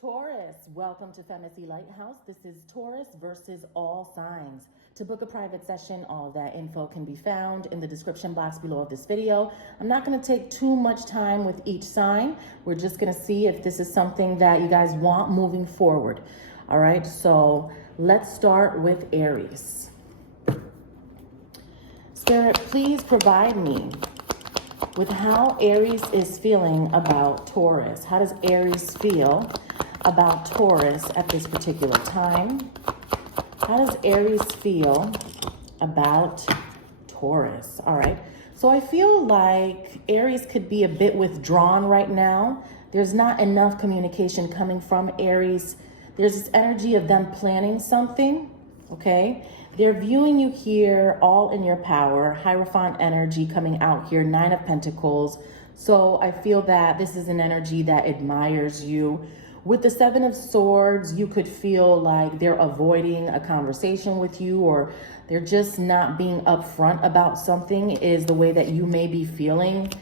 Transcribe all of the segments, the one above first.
Taurus, welcome to FEMACY'S LightHouse. This is Taurus versus all signs. To book a private session, all that info can be found in the description box below of this video. I'm not going to take too much time with each sign. We're just going to see if this is something that you guys want moving forward. All right, so let's start with Aries. Spirit, please provide me with how Aries is feeling about Taurus. How does Aries feel about Taurus at this particular time? How does Aries feel about Taurus? All right. So I feel like Aries could be a bit withdrawn right now. There's not enough communication coming from Aries. There's this energy of them planning something, okay? They're viewing you here all in your power. Hierophant energy coming out here, 9 of Pentacles. So I feel that this is an energy that admires you. With the 7 of Swords, you could feel like they're avoiding a conversation with you, or they're just not being upfront about something, is the way that you may be feeling.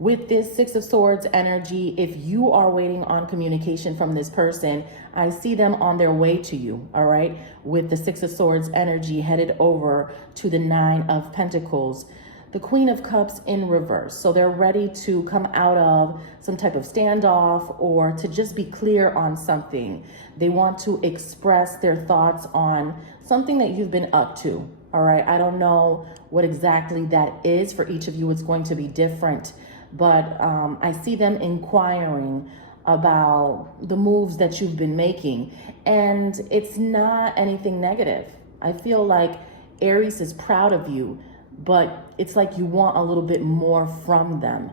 With this 6 of Swords energy, if you are waiting on communication from this person, I see them on their way to you, all right? With the 6 of Swords energy headed over to the 9 of Pentacles. The Queen of Cups in reverse. So they're ready to come out of some type of standoff or to just be clear on something. They want to express their thoughts on something that you've been up to, all right? I don't know what exactly that is. For each of you, it's going to be different. But I see them inquiring about the moves that you've been making. And it's not anything negative. I feel like Aries is proud of you, but it's like you want a little bit more from them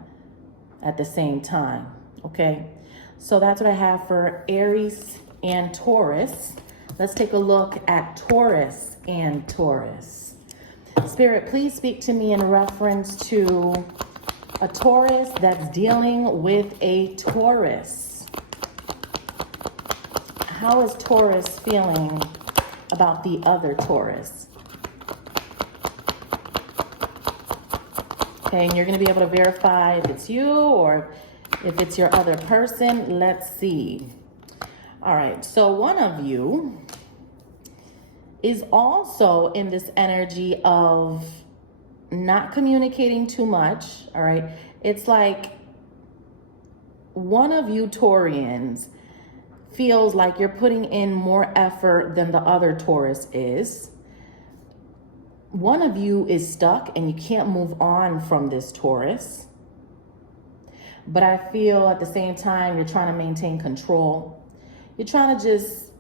at the same time, okay? So that's what I have for Aries and Taurus. Let's take a look at Taurus and Taurus. Spirit, please speak to me in reference to a Taurus that's dealing with a Taurus. How is Taurus feeling about the other Taurus? Okay, and you're going to be able to verify if it's you or if it's your other person. Let's see. All right, so one of you is also in this energy of not communicating too much, all right? It's like one of you Taurians feels like you're putting in more effort than the other Taurus is. One of you is stuck and you can't move on from this Taurus. But I feel at the same time, you're trying to maintain control. You're trying to just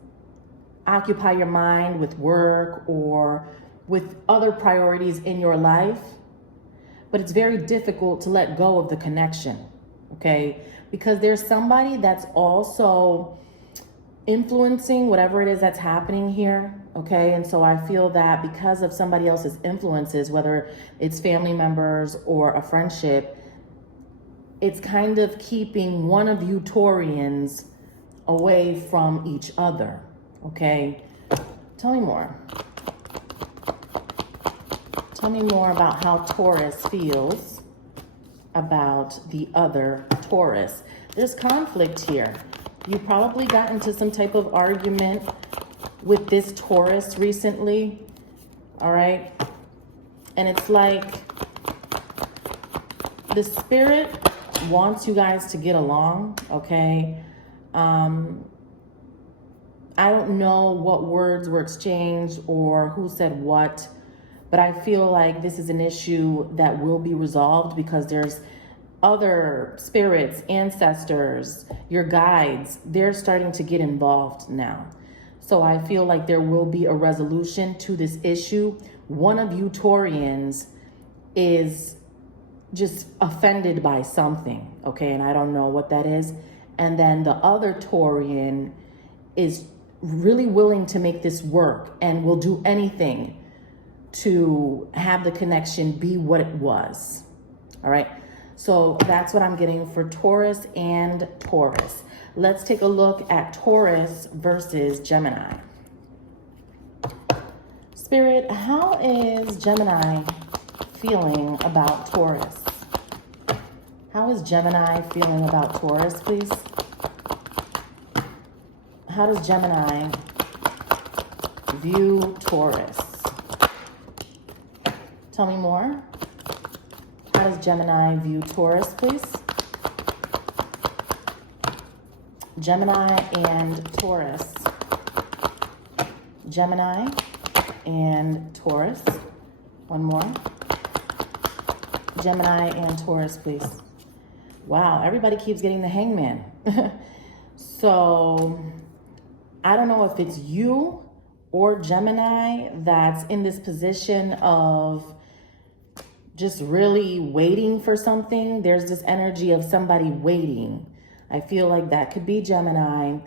occupy your mind with work or with other priorities in your life. But it's very difficult to let go of the connection, okay? Because there's somebody that's also influencing whatever it is that's happening here, okay? And so I feel that because of somebody else's influences, whether it's family members or a friendship, it's kind of keeping one of you Taurians away from each other, okay? Tell me more. Tell me more about how Taurus feels about the other Taurus. There's conflict here. You probably got into some type of argument with this Taurus recently, all right? And it's like the spirit wants you guys to get along, okay? I don't know what words were exchanged or who said what, but I feel like this is an issue that will be resolved because there's other spirits, ancestors, your guides, they're starting to get involved now. So I feel like there will be a resolution to this issue. One of you Taurians is just offended by something, okay? And I don't know what that is. And then the other Taurian is really willing to make this work and will do anything to have the connection be what it was, all right? So that's what I'm getting for Taurus and Taurus. Let's take a look at Taurus versus Gemini. Spirit, how is Gemini feeling about Taurus? How is Gemini feeling about Taurus, please? How does Gemini view Taurus? Tell me more. How does Gemini view Taurus, please? Gemini and Taurus. Gemini and Taurus. One more. Gemini and Taurus, please. Wow, everybody keeps getting the Hangman. So, I don't know if it's you or Gemini that's in this position of just really waiting for something. There's this energy of somebody waiting. I feel like that could be Gemini.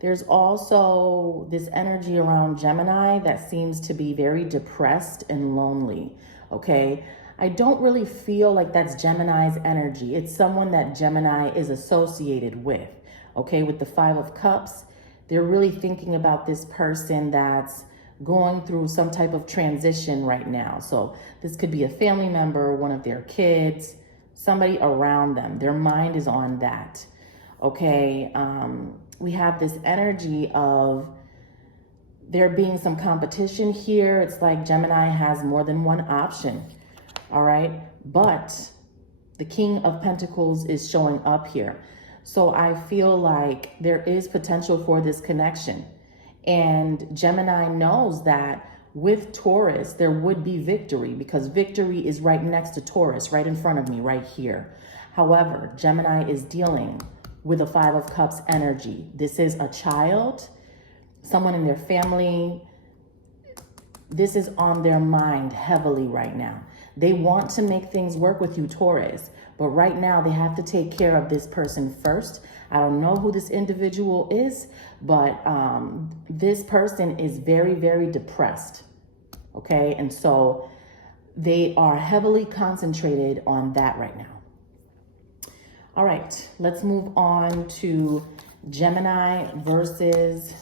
There's also this energy around Gemini that seems to be very depressed and lonely, okay? I don't really feel like that's Gemini's energy. It's someone that Gemini is associated with, okay? With the Five of Cups, they're really thinking about this person that's going through some type of transition right now. So this could be a family member, one of their kids, somebody around them. Their mind is on that, okay? We have this energy of there being some competition here. It's like Gemini has more than one option, all right? But the King of Pentacles is showing up here. So I feel like there is potential for this connection. And Gemini knows that with Taurus, there would be victory because victory is right next to Taurus, right in front of me, right here. However, Gemini is dealing with a Five of Cups energy. This is a child, someone in their family. This is on their mind heavily right now. They want to make things work with you, Taurus, but right now they have to take care of this person first. I don't know who this individual is, but this person is very, very depressed, okay? And so they are heavily concentrated on that right now. All right, let's move on to Gemini versus,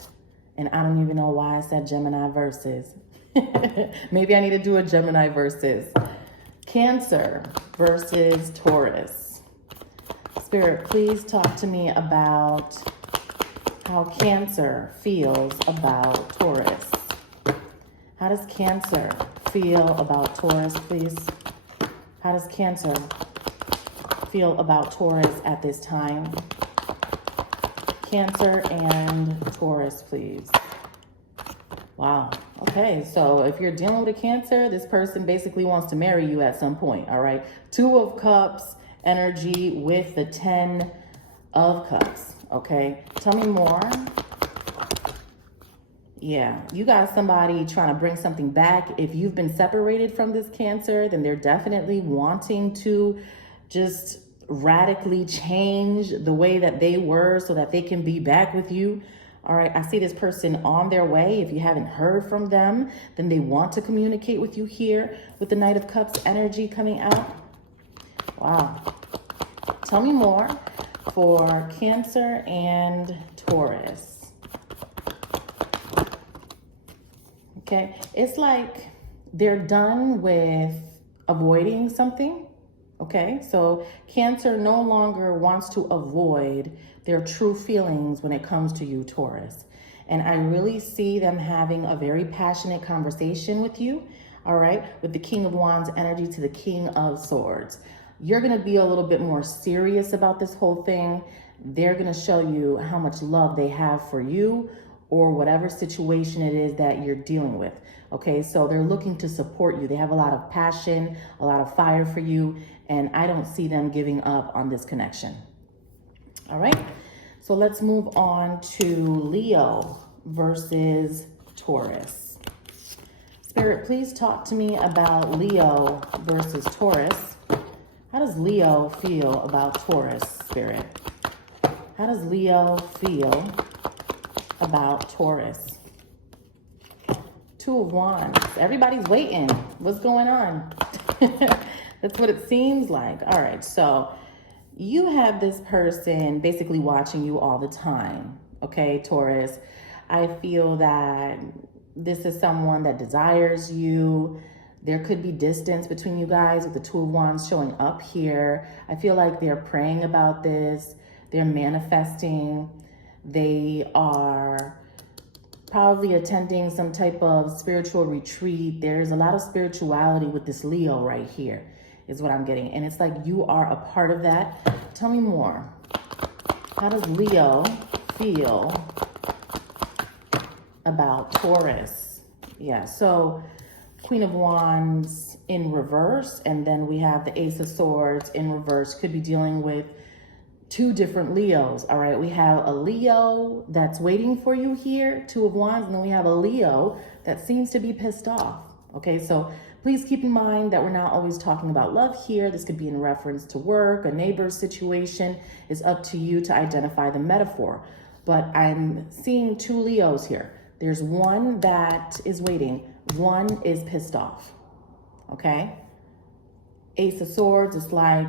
and I don't even know why I said Gemini versus. Maybe I need to do a Gemini versus. Cancer versus Taurus. Spirit, please talk to me about how Cancer feels about Taurus. How does Cancer feel about Taurus, please? How does Cancer feel about Taurus at this time? Cancer and Taurus, please. Wow. Okay, so if you're dealing with a Cancer, this person basically wants to marry you at some point, all right? Two of Cups energy with the 10 of Cups, okay? Tell me more. Yeah, you got somebody trying to bring something back. If you've been separated from this Cancer, then they're definitely wanting to just radically change the way that they were so that they can be back with you. All right, I see this person on their way. If you haven't heard from them, then they want to communicate with you here with the Knight of Cups energy coming out. Wow. Tell me more for Cancer and Taurus. Okay, it's like they're done with avoiding something. Okay, so Cancer no longer wants to avoid their true feelings when it comes to you, Taurus. And I really see them having a very passionate conversation with you, all right, with the King of Wands energy to the King of Swords. You're going to be a little bit more serious about this whole thing. They're going to show you how much love they have for you or whatever situation it is that you're dealing with. Okay, so they're looking to support you. They have a lot of passion, a lot of fire for you, and I don't see them giving up on this connection. All right, so let's move on to Leo versus Taurus. Spirit, please talk to me about Leo versus Taurus. How does Leo feel about Taurus, Spirit? How does Leo feel about Taurus? Two of Wands. Everybody's waiting. What's going on? That's what it seems like. All right, so you have this person basically watching you all the time, okay, Taurus? I feel that this is someone that desires you. There could be distance between you guys with the Two of Wands showing up here. I feel like they're praying about this. They're manifesting. They are probably attending some type of spiritual retreat. There's a lot of spirituality with this Leo right here, is what I'm getting. And it's like you are a part of that. Tell me more. How does Leo feel about Taurus? Yeah, so Queen of Wands in reverse, and then we have the Ace of Swords in reverse. Could be dealing with two different Leos, all right? We have a Leo that's waiting for you here, Two of Wands, and then we have a Leo that seems to be pissed off, okay? So please keep in mind that we're not always talking about love here. This could be in reference to work, a neighbor's situation. It's up to you to identify the metaphor. But I'm seeing two Leos here. There's one that is waiting, one is pissed off, okay? Ace of Swords is like,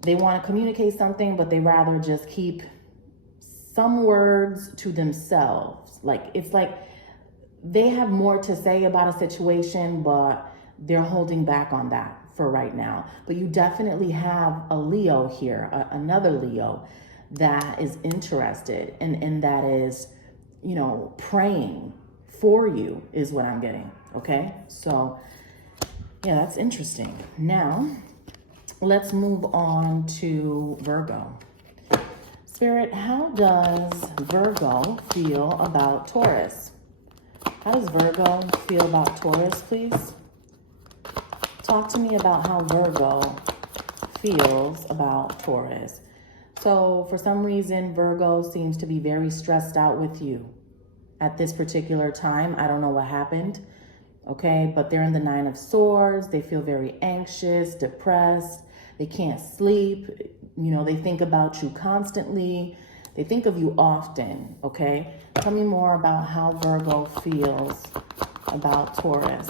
they want to communicate something, but they rather just keep some words to themselves. Like, it's like they have more to say about a situation, but they're holding back on that for right now. But you definitely have a Leo here, another Leo that is interested and that is, you know, praying for you is what I'm getting, okay? So, yeah, that's interesting. Now, let's move on to Virgo. Spirit, how does Virgo feel about Taurus? How does Virgo feel about Taurus, please? Talk to me about how Virgo feels about Taurus. So for some reason, Virgo seems to be very stressed out with you at this particular time. I don't know what happened, okay? But they're in the Nine of Swords. They feel very anxious, depressed. They can't sleep. You know, they think about you constantly. They think of you often, okay? Tell me more about how Virgo feels about Taurus.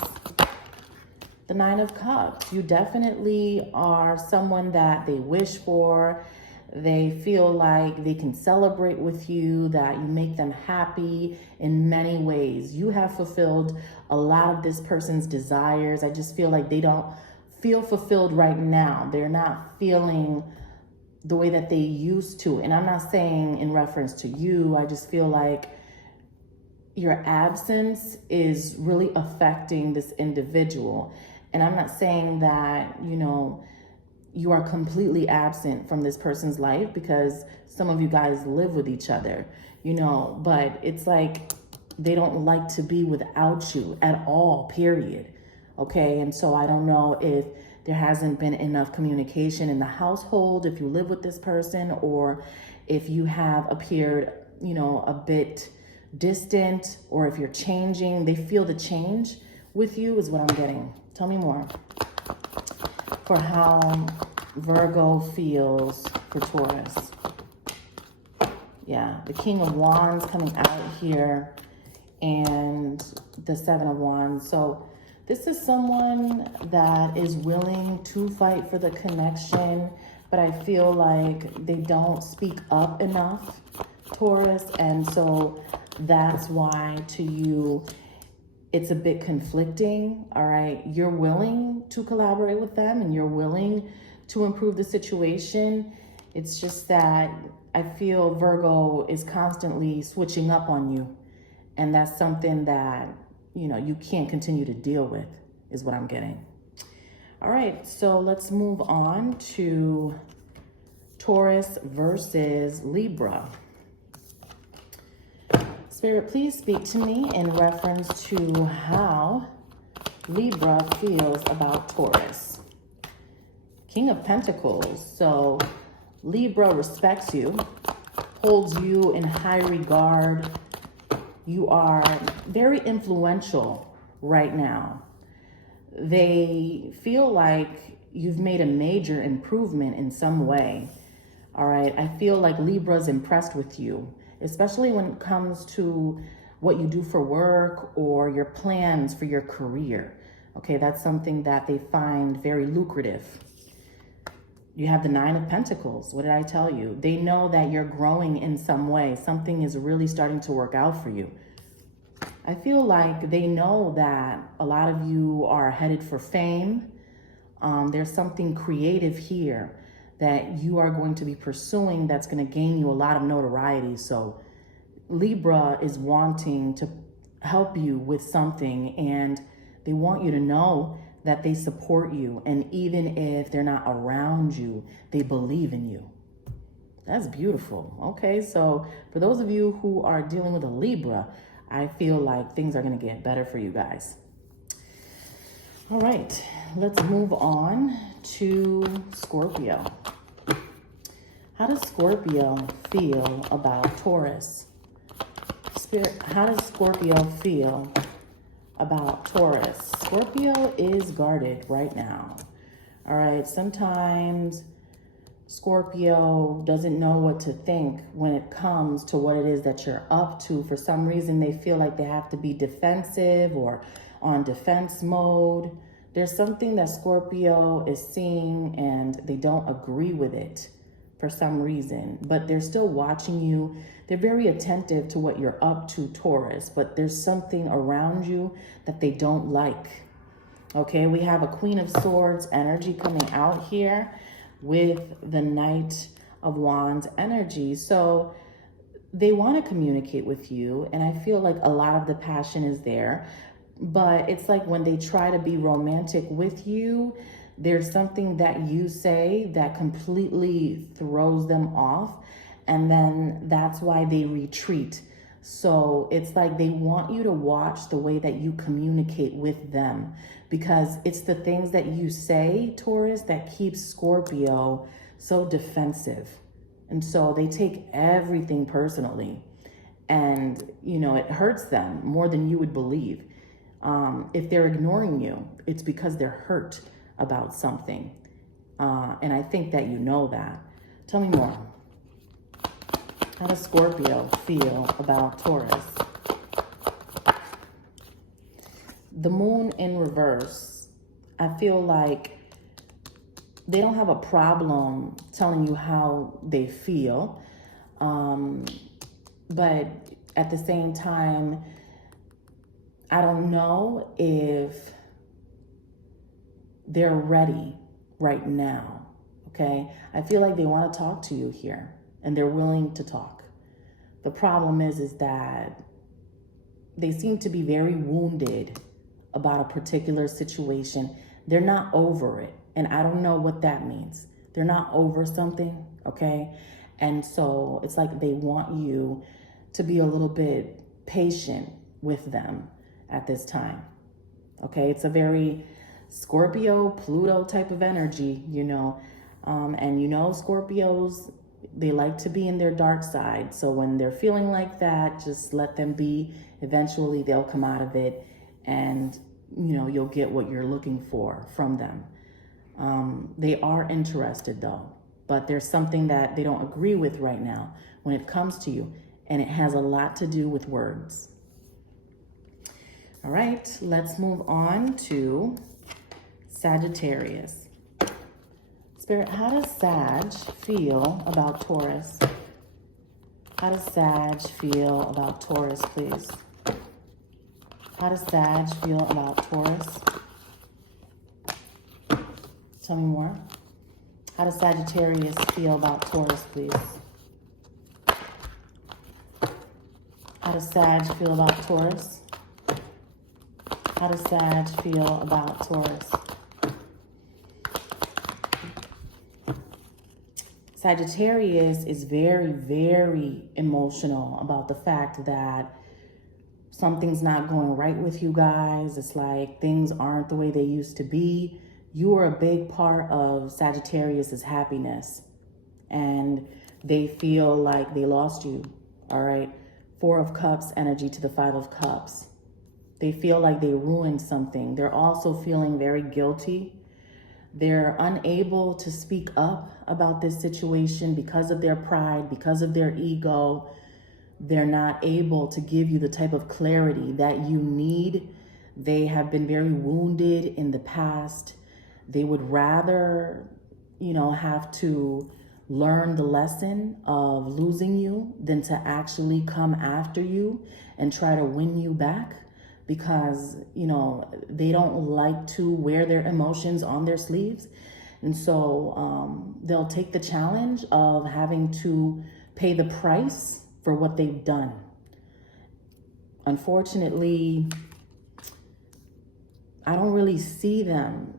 The Nine of Cups. You definitely are someone that they wish for. They feel like they can celebrate with you, that you make them happy in many ways. You have fulfilled a lot of this person's desires. I just feel like they don't feel fulfilled right now. They're not feeling the way that they used to. And I'm not saying in reference to you. I just feel like your absence is really affecting this individual. And I'm not saying that, you know, you are completely absent from this person's life, because some of you guys live with each other, you know, but it's like they don't like to be without you at all, period. Okay, and so I don't know if there hasn't been enough communication in the household, if you live with this person, or if you have appeared, you know, a bit distant, or if you're changing. They feel the change with you is what I'm getting. Tell me more for how Virgo feels for Taurus. Yeah, the King of Wands coming out here and the Seven of Wands. So this is someone that is willing to fight for the connection, but I feel like they don't speak up enough, Taurus. And so that's why to you, it's a bit conflicting, all right? You're willing to collaborate with them and you're willing to improve the situation. It's just that I feel Virgo is constantly switching up on you. And that's something that, you know, you can't continue to deal with, is what I'm getting. All right, so let's move on to Taurus versus Libra. Spirit, please speak to me in reference to how Libra feels about Taurus. King of Pentacles. So Libra respects you, holds you in high regard. You are very influential right now. They feel like you've made a major improvement in some way. All right. I feel like Libra's impressed with you, especially when it comes to what you do for work or your plans for your career. Okay. That's something that they find very lucrative. You have the Nine of Pentacles. What did I tell you? They know that you're growing in some way. Something is really starting to work out for you. I feel like they know that a lot of you are headed for fame. There's something creative here that you are going to be pursuing that's going to gain you a lot of notoriety. So Libra is wanting to help you with something, and they want you to know that they support you. And even if they're not around you, they believe in you. That's beautiful. Okay, so for those of you who are dealing with a Libra, I feel like things are going to get better for you guys. All right, let's move on to Scorpio. How does Scorpio feel about Taurus? Spirit, how does Scorpio feel about Taurus? Scorpio is guarded right now. All right, sometimes Scorpio doesn't know what to think when it comes to what it is that you're up to. For some reason, they feel like they have to be defensive or on defense mode. There's something that Scorpio is seeing and they don't agree with it for some reason, but they're still watching you. They're very attentive to what you're up to, Taurus, but there's something around you that they don't like. Okay, we have a Queen of Swords energy coming out here with the Knight of Wands energy. So they want to communicate with you, and I feel like a lot of the passion is there, but it's like when they try to be romantic with you, there's something that you say that completely throws them off, and then that's why they retreat. So it's like they want you to watch the way that you communicate with them, because it's the things that you say, Taurus, that keeps Scorpio so defensive. And so they take everything personally, and you know, it hurts them more than you would believe. If they're ignoring you, it's because they're hurt about something. And I think that you know that. Tell me more. How does Scorpio feel about Taurus? The moon in reverse. I feel like they don't have a problem telling you how they feel. But at the same time, I don't know if they're ready right now, okay? I feel like they want to talk to you here, and they're willing to talk. The problem is that they seem to be very wounded about a particular situation. They're not over it, and I don't know what that means. They're not over something, okay? And so it's like they want you to be a little bit patient with them at this time, okay? It's a very Scorpio, Pluto type of energy, you know, and you know, Scorpios, they like to be in their dark side. So when they're feeling like that, just let them be. Eventually they'll come out of it, and you know, you'll get what you're looking for from them. They are interested though, but there's something that they don't agree with right now when it comes to you, and it has a lot to do with words. All right, let's move on to Sagittarius. Spirit, how does Sag feel about Taurus? How does Sag feel about Taurus, please? How does Sag feel about Taurus? Tell me more. How does Sagittarius feel about Taurus, please? How does Sag feel about Taurus? How does Sag feel about Taurus? Sagittarius is very, very emotional about the fact that something's not going right with you guys. It's like things aren't the way they used to be. You are a big part of Sagittarius's happiness, and they feel like they lost you, all right? 4 of Cups energy to the 5 of Cups. They feel like they ruined something. They're also feeling very guilty. They're unable to speak up about this situation because of their pride, because of their ego. They're not able to give you the type of clarity that you need. They have been very wounded in the past. They would rather, you know, have to learn the lesson of losing you than to actually come after you and try to win you back, because, you know, they don't like to wear their emotions on their sleeves. And so they'll take the challenge of having to pay the price for what they've done. Unfortunately, I don't really see them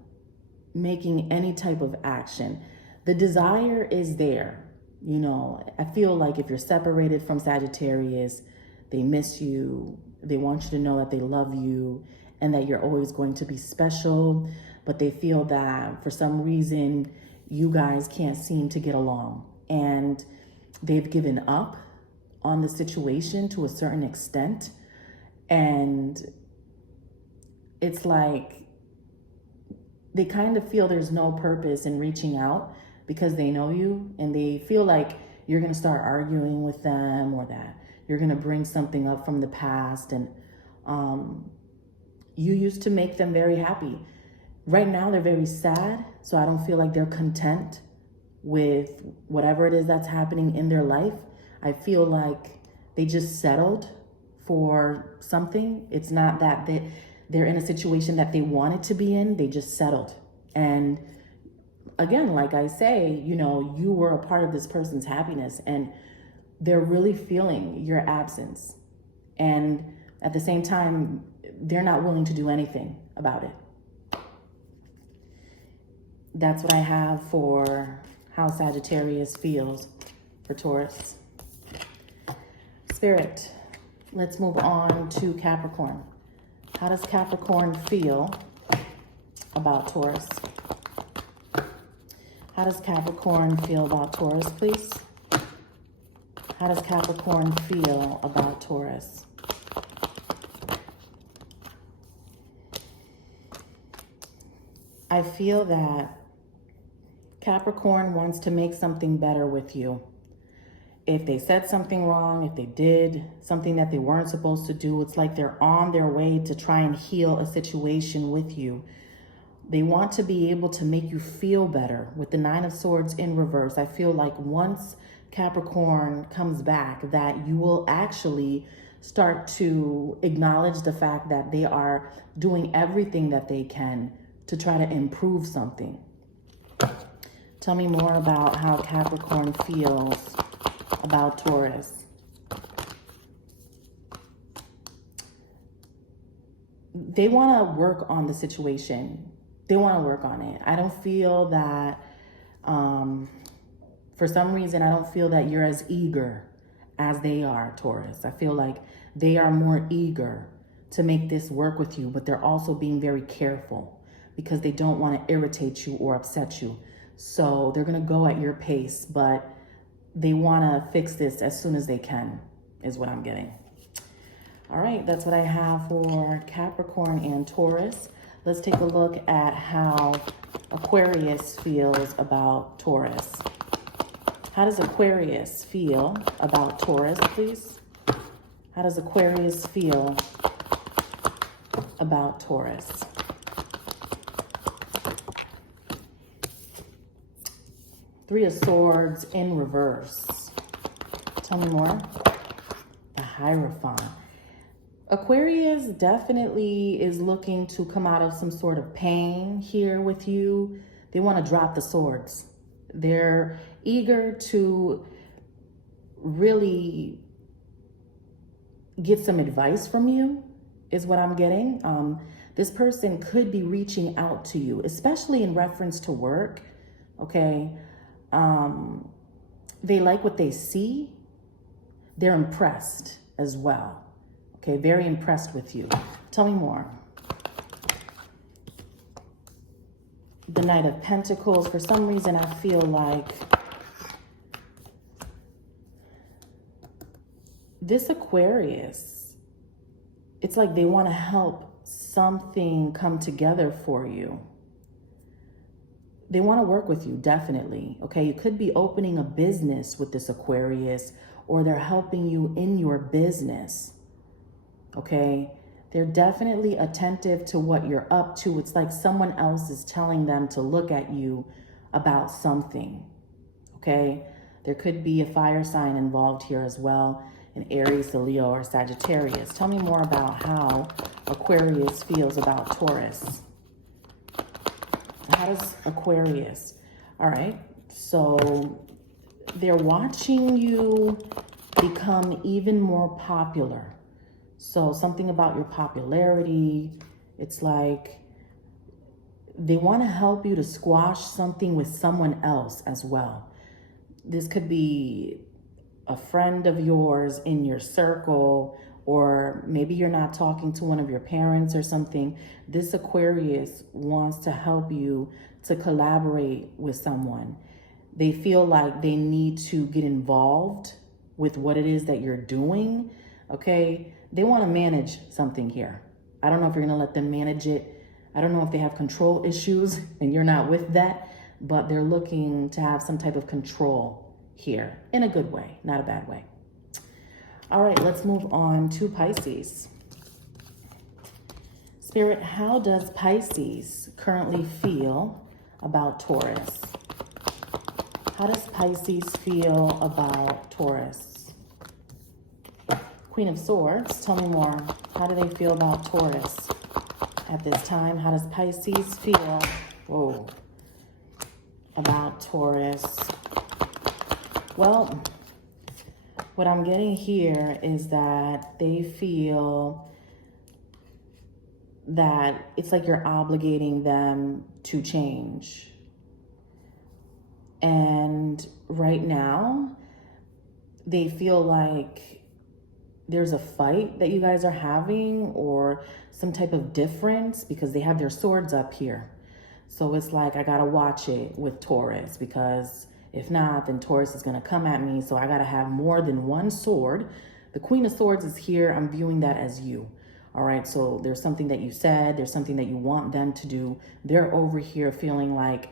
making any type of action. The desire is there. You know, I feel like if you're separated from Sagittarius, they miss you. They want you to know that they love you and that you're always going to be special. But they feel that for some reason, you guys can't seem to get along. And they've given up on the situation to a certain extent. And it's like they kind of feel there's no purpose in reaching out because they know you, and they feel like you're going to start arguing with them, or that you're going to bring something up from the past. And you used to make them very happy. Right now, they're very sad. So I don't feel like they're content with whatever it is that's happening in their life. I feel like they just settled for something. It's not that they're in a situation that they wanted to be in. They just settled. And again, like I say, you know, you were a part of this person's happiness, and they're really feeling your absence. And at the same time, they're not willing to do anything about it. That's what I have for how Sagittarius feels for Taurus. Spirit, let's move on to Capricorn. How does Capricorn feel about Taurus? How does Capricorn feel about Taurus, please? How does Capricorn feel about Taurus? I feel that Capricorn wants to make something better with you. If they said something wrong, if they did something that they weren't supposed to do, it's like they're on their way to try and heal a situation with you. They want to be able to make you feel better. With the Nine of Swords in reverse, I feel like once Capricorn comes back, that you will actually start to acknowledge the fact that they are doing everything that they can to try to improve something. Tell me more about how Capricorn feels about Taurus. They want to work on the situation. They want to work on it. I don't feel that, for some reason, I don't feel that you're as eager as they are, Taurus. I feel like they are more eager to make this work with you, but they're also being very careful because they don't want to irritate you or upset you. So they're going to go at your pace, but they want to fix this as soon as they can, is what I'm getting. All right, that's what I have for Capricorn and Taurus. Let's take a look at how Aquarius feels about Taurus. How does Aquarius feel about Taurus, please? How does Aquarius feel about Taurus? Three of Swords in reverse. Tell me more. The Hierophant. Aquarius definitely is looking to come out of some sort of pain here with you. They want to drop the swords. They're eager to really get some advice from you, is what I'm getting. This person could be reaching out to you, especially in reference to work, okay? They like what they see. They're impressed as well. Okay, very impressed with you. Tell me more. The Knight of Pentacles. For some reason, I feel like this Aquarius, it's like they want to help something come together for you. They want to work with you, definitely. Okay, you could be opening a business with this Aquarius, or they're helping you in your business. Okay, they're definitely attentive to what you're up to. It's like someone else is telling them to look at you about something. Okay, there could be a fire sign involved here as well, an Aries, a Leo, or Sagittarius. Tell me more about how Aquarius feels about Taurus. How does Aquarius All right, so they're watching you become even more popular. So something about your popularity, it's like they want to help you to squash something with someone else as well. This could be a friend of yours in your circle, or maybe you're not talking to one of your parents or something. This Aquarius wants to help you to collaborate with someone. They feel like they need to get involved with what it is that you're doing, okay? They want to manage something here. I don't know if you're going to let them manage it. I don't know if they have control issues and you're not with that, but they're looking to have some type of control here in a good way, not a bad way. All right, let's move on to Pisces. Spirit, how does Pisces currently feel about Taurus? How does Pisces feel about Taurus? Queen of Swords, tell me more. How do they feel about Taurus at this time? How does Pisces feel, about Taurus? Well, what I'm getting here is that they feel that it's like you're obligating them to change. And right now, they feel like there's a fight that you guys are having or some type of difference because they have their swords up here. So it's like, I gotta watch it with Taurus, because if not, then Taurus is gonna come at me. So I gotta have more than one sword. The Queen of Swords is here. I'm viewing that as you. All right, so there's something that you said, there's something that you want them to do. They're over here feeling like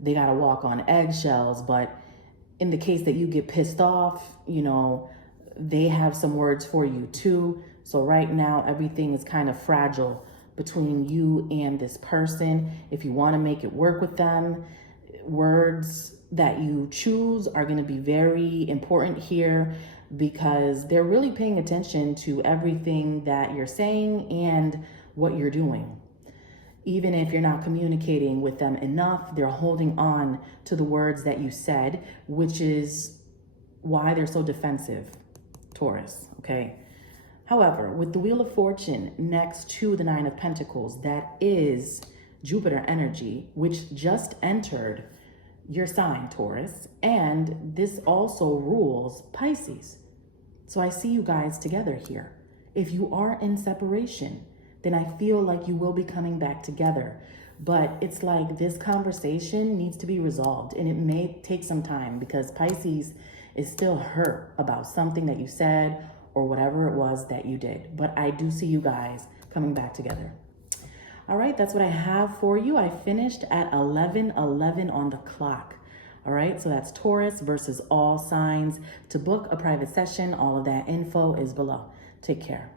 they gotta walk on eggshells, but in the case that you get pissed off, you know, they have some words for you too. So right now, everything is kind of fragile between you and this person. If you want to make it work with them, words that you choose are going to be very important here, because they're really paying attention to everything that you're saying and what you're doing. Even if you're not communicating with them enough, they're holding on to the words that you said, which is why they're so defensive, Taurus, okay? However, with the Wheel of Fortune next to the Nine of Pentacles, that is Jupiter energy, which just entered your sign, Taurus, and this also rules Pisces. So I see you guys together here. If you are in separation, then I feel like you will be coming back together. But it's like this conversation needs to be resolved, and it may take some time because Pisces is still hurt about something that you said or whatever it was that you did. But I do see you guys coming back together. All right, that's what I have for you. I finished at 11:11 on the clock. All right, so that's Taurus versus all signs. To book a private session, all of that info is below. Take care.